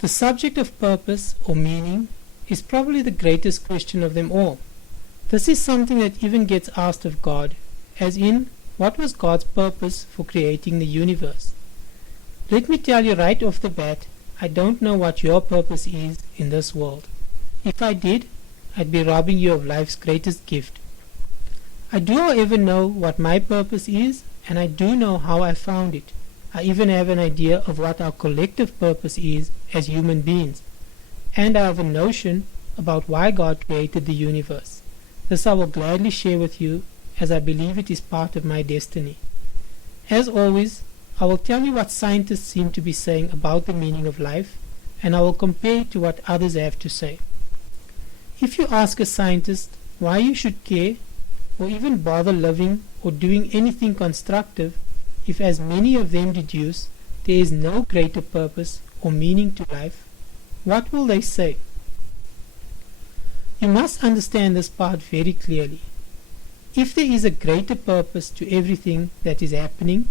The subject of purpose or meaning is probably the greatest question of them all. This is something that even gets asked of God, as in, what was God's purpose for creating the universe? Let me tell you right off the bat, I don't know what your purpose is in this world. If I did, I'd be robbing you of life's greatest gift. I do, however, know what my purpose is, and I do know how I found it. I even have an idea of what our collective purpose is as human beings, and I have a notion about why God created the universe. This I will gladly share with you, as I believe it is part of my destiny. As always, I will tell you what scientists seem to be saying about the meaning of life, and I will compare it to what others have to say. If you ask a scientist why you should care, or even bother living or doing anything constructive, if as many of them deduce there is no greater purpose or meaning to life, what will they say? You must understand this part very clearly. If there is a greater purpose to everything that is happening,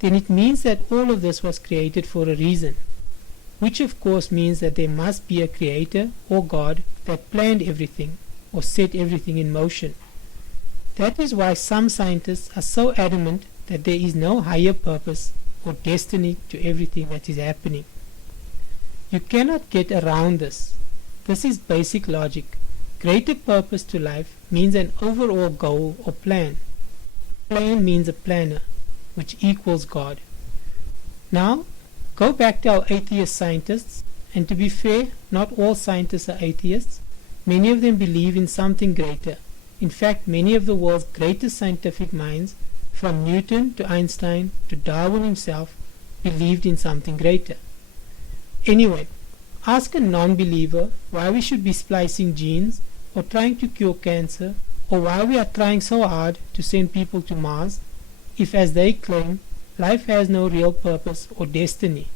then it means that all of this was created for a reason, which of course means that there must be a creator or God that planned everything or set everything in motion. That is why some scientists are so adamant that there is no higher purpose or destiny to everything that is happening. You cannot get around this. This is basic logic. Greater purpose to life means an overall goal or plan. Plan means a planner, which equals God. Now, go back to our atheist scientists, and to be fair, not all scientists are atheists. Many of them believe in something greater. In fact, many of the world's greatest scientific minds, from Newton to Einstein to Darwin himself, believed in something greater. Anyway, ask a non-believer why we should be splicing genes or trying to cure cancer, or why we are trying so hard to send people to Mars, if, as they claim, life has no real purpose or destiny.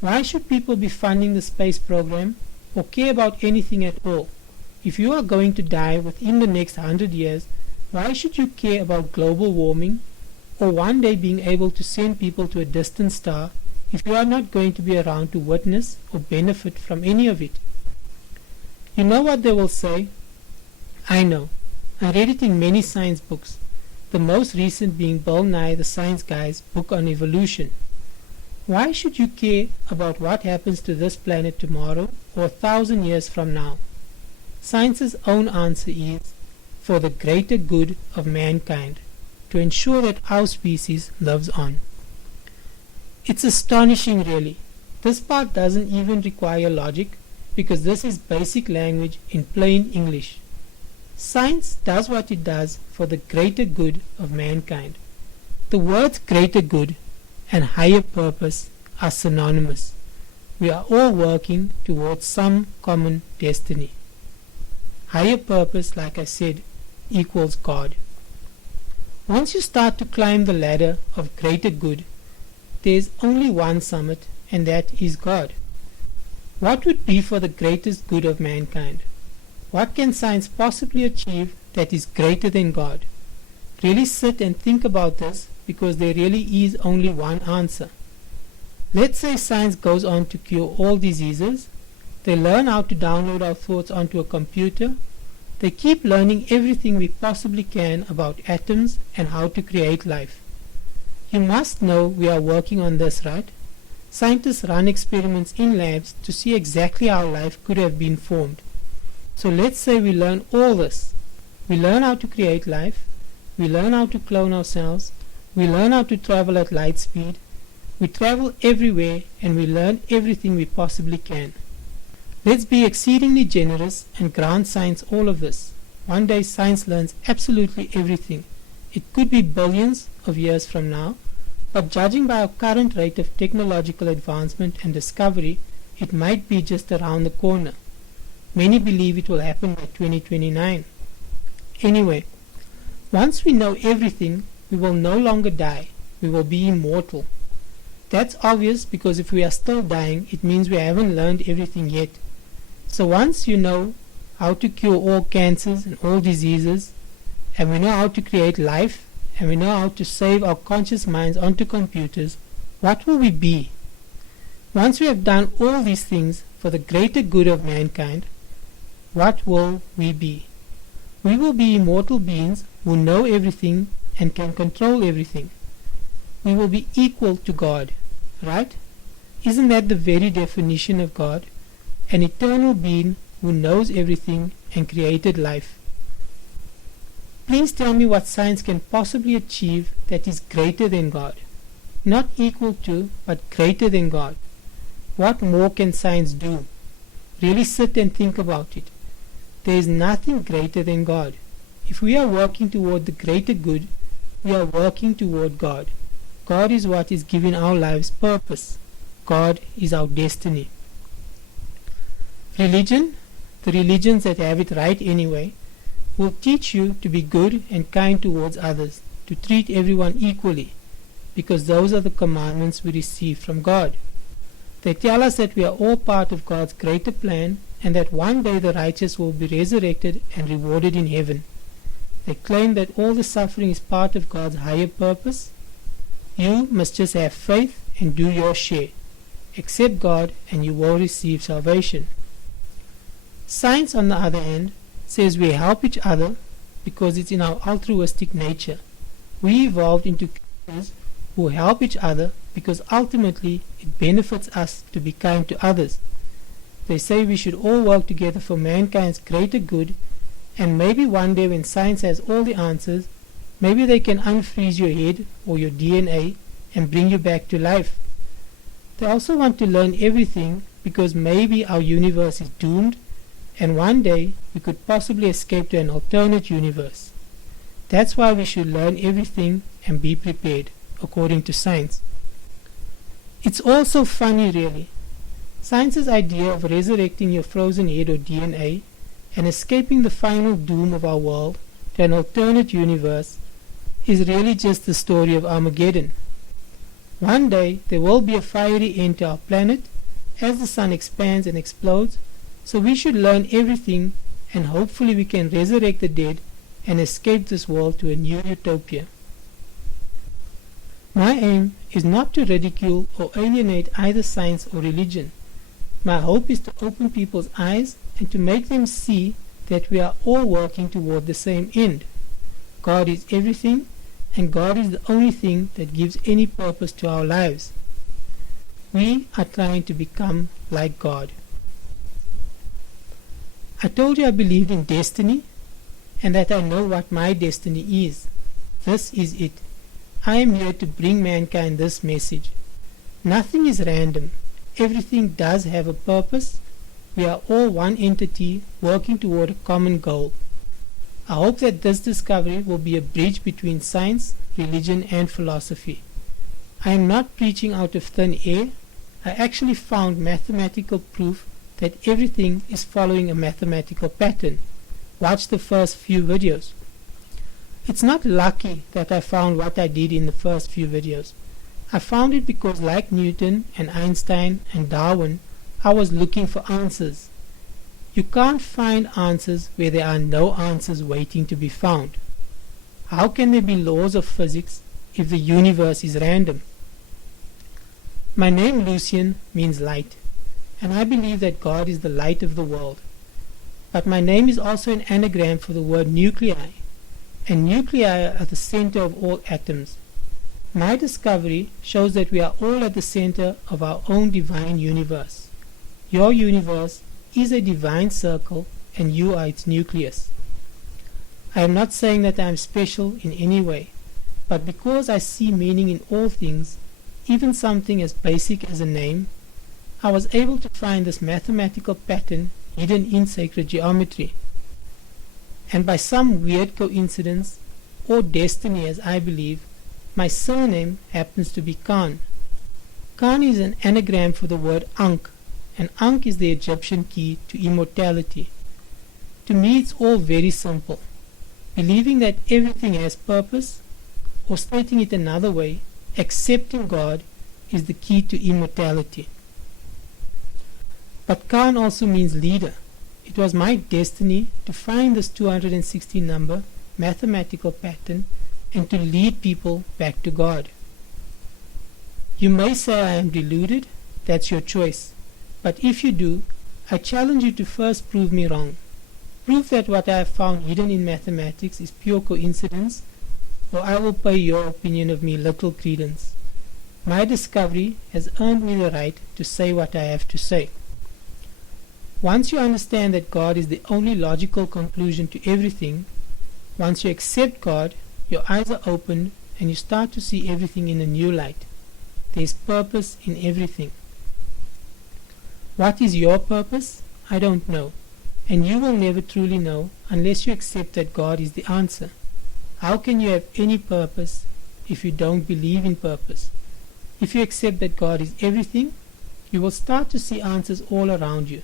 Why should people be funding the space program or care about anything at all? If you are going to die within the next 100 years, why should you care about global warming or one day being able to send people to a distant star if you are not going to be around to witness or benefit from any of it? You know what they will say? I know. I read it in many science books, the most recent being Bill Nye the Science Guy's book on evolution. Why should you care about what happens to this planet tomorrow or 1,000 years from now? Science's own answer is for the greater good of mankind, to ensure that our species lives on. It's astonishing, really. This part doesn't even require logic, because this is basic language in plain English. Science does what it does for the greater good of mankind. The words greater good and higher purpose are synonymous. We are all working towards some common destiny. Higher purpose, like I said, equals God. Once you start to climb the ladder of greater good, there is only one summit, and that is God. What would be for the greatest good of mankind? What can science possibly achieve that is greater than God? Really sit and think about this, because there really is only one answer. Let's say science goes on to cure all diseases. They learn how to download our thoughts onto a computer. They keep learning everything we possibly can about atoms and how to create life. You must know we are working on this, right? Scientists run experiments in labs to see exactly how life could have been formed. So let's say we learn all this. We learn how to create life. We learn how to clone ourselves. We learn how to travel at light speed. We travel everywhere and we learn everything we possibly can. Let's be exceedingly generous and grant science all of this. One day science learns absolutely everything. It could be billions of years from now, but judging by our current rate of technological advancement and discovery, it might be just around the corner. Many believe it will happen by 2029. Anyway, once we know everything, we will no longer die. We will be immortal. That's obvious, because if we are still dying, it means we haven't learned everything yet. So once you know how to cure all cancers and all diseases, and we know how to create life, and we know how to save our conscious minds onto computers, what will we be? Once we have done all these things for the greater good of mankind, what will we be? We will be immortal beings who know everything and can control everything. We will be equal to God, right? Isn't that the very definition of God? An eternal being who knows everything and created life. Please tell me what science can possibly achieve that is greater than God. Not equal to, but greater than God. What more can science do? Really sit and think about it. There is nothing greater than God. If we are working toward the greater good, we are working toward God. God is what is giving our lives purpose. God is our destiny. Religion, the religions that have it right anyway, will teach you to be good and kind towards others, to treat everyone equally, because those are the commandments we receive from God. They tell us that we are all part of God's greater plan and that one day the righteous will be resurrected and rewarded in heaven. They claim that all the suffering is part of God's higher purpose. You must just have faith and do your share. Accept God and you will receive salvation. Science, on the other hand, says we help each other because it's in our altruistic nature. We evolved into creatures who help each other because ultimately it benefits us to be kind to others. They say we should all work together for mankind's greater good, and maybe one day when science has all the answers, maybe they can unfreeze your head or your DNA and bring you back to life. They also want to learn everything because maybe our universe is doomed and one day we could possibly escape to an alternate universe. That's why we should learn everything and be prepared, according to science. It's all so funny, really. Science's idea of resurrecting your frozen head or DNA and escaping the final doom of our world to an alternate universe is really just the story of Armageddon. One day there will be a fiery end to our planet as the sun expands and explodes, so we should learn everything and hopefully we can resurrect the dead and escape this world to a new utopia. My aim is not to ridicule or alienate either science or religion. My hope is to open people's eyes and to make them see that we are all working toward the same end. God is everything, and God is the only thing that gives any purpose to our lives. We are trying to become like God. I told you I believed in destiny and that I know what my destiny is. This is it. I am here to bring mankind this message. Nothing is random. Everything does have a purpose. We are all one entity working toward a common goal. I hope that this discovery will be a bridge between science, religion, and philosophy. I am not preaching out of thin air. I actually found mathematical proof that everything is following a mathematical pattern. Watch the first few videos. It's not lucky that I found what I did in the first few videos. I found it because, like Newton and Einstein and Darwin, I was looking for answers. You can't find answers where there are no answers waiting to be found. How can there be laws of physics if the universe is random? My name Lucian means light, and I believe that God is the light of the world. But my name is also an anagram for the word nuclei, and nuclei are the center of all atoms. My discovery shows that we are all at the center of our own divine universe. Your universe is a divine circle and you are its nucleus. I am not saying that I am special in any way, but because I see meaning in all things, even something as basic as a name, I was able to find this mathematical pattern hidden in sacred geometry. And by some weird coincidence, or destiny as I believe, my surname happens to be Khan. Khan is an anagram for the word Ankh, and Ankh is the Egyptian key to immortality. To me it's all very simple. Believing that everything has purpose, or stating it another way, accepting God is the key to immortality. But Khan also means leader. It was my destiny to find this 260 number mathematical pattern and to lead people back to God. You may say I am deluded, That's your choice. But if you do, I challenge you to first prove me wrong. Prove that what I have found hidden in mathematics is pure coincidence, or I will pay your opinion of me little credence. My discovery has earned me the right to say what I have to say. Once you understand that God is the only logical conclusion to everything, once you accept God, your eyes are opened and you start to see everything in a new light. There is purpose in everything. What is your purpose? I don't know, and you will never truly know unless you accept that God is the answer. How can you have any purpose if you don't believe in purpose? If you accept that God is everything, you will start to see answers all around you.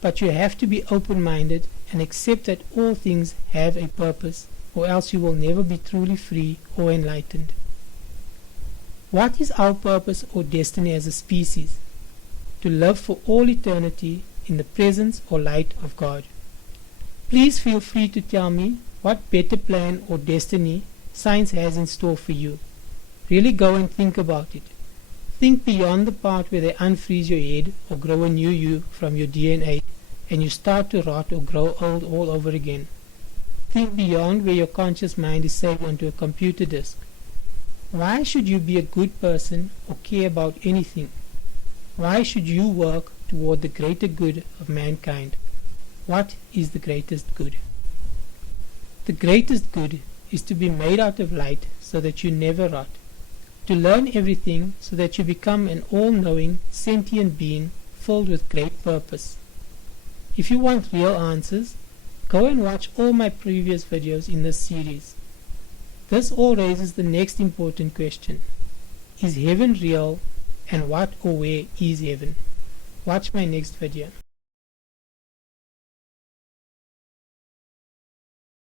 But you have to be open-minded and accept that all things have a purpose, or else you will never be truly free or enlightened. What is our purpose or destiny as a species? To live for all eternity in the presence or light of God. Please feel free to tell me what better plan or destiny science has in store for you. Really go and think about it. Think beyond the part where they unfreeze your head or grow a new you from your DNA and you start to rot or grow old all over again. Think beyond where your conscious mind is saved onto a computer disk. Why should you be a good person or care about anything? Why should you work toward the greater good of mankind? What is the greatest good? The greatest good is to be made out of light so that you never rot. To learn everything so that you become an all-knowing, sentient being filled with great purpose. If you want real answers, go and watch all my previous videos in this series. This all raises the next important question. Is heaven real, and what or where is heaven? Watch my next video.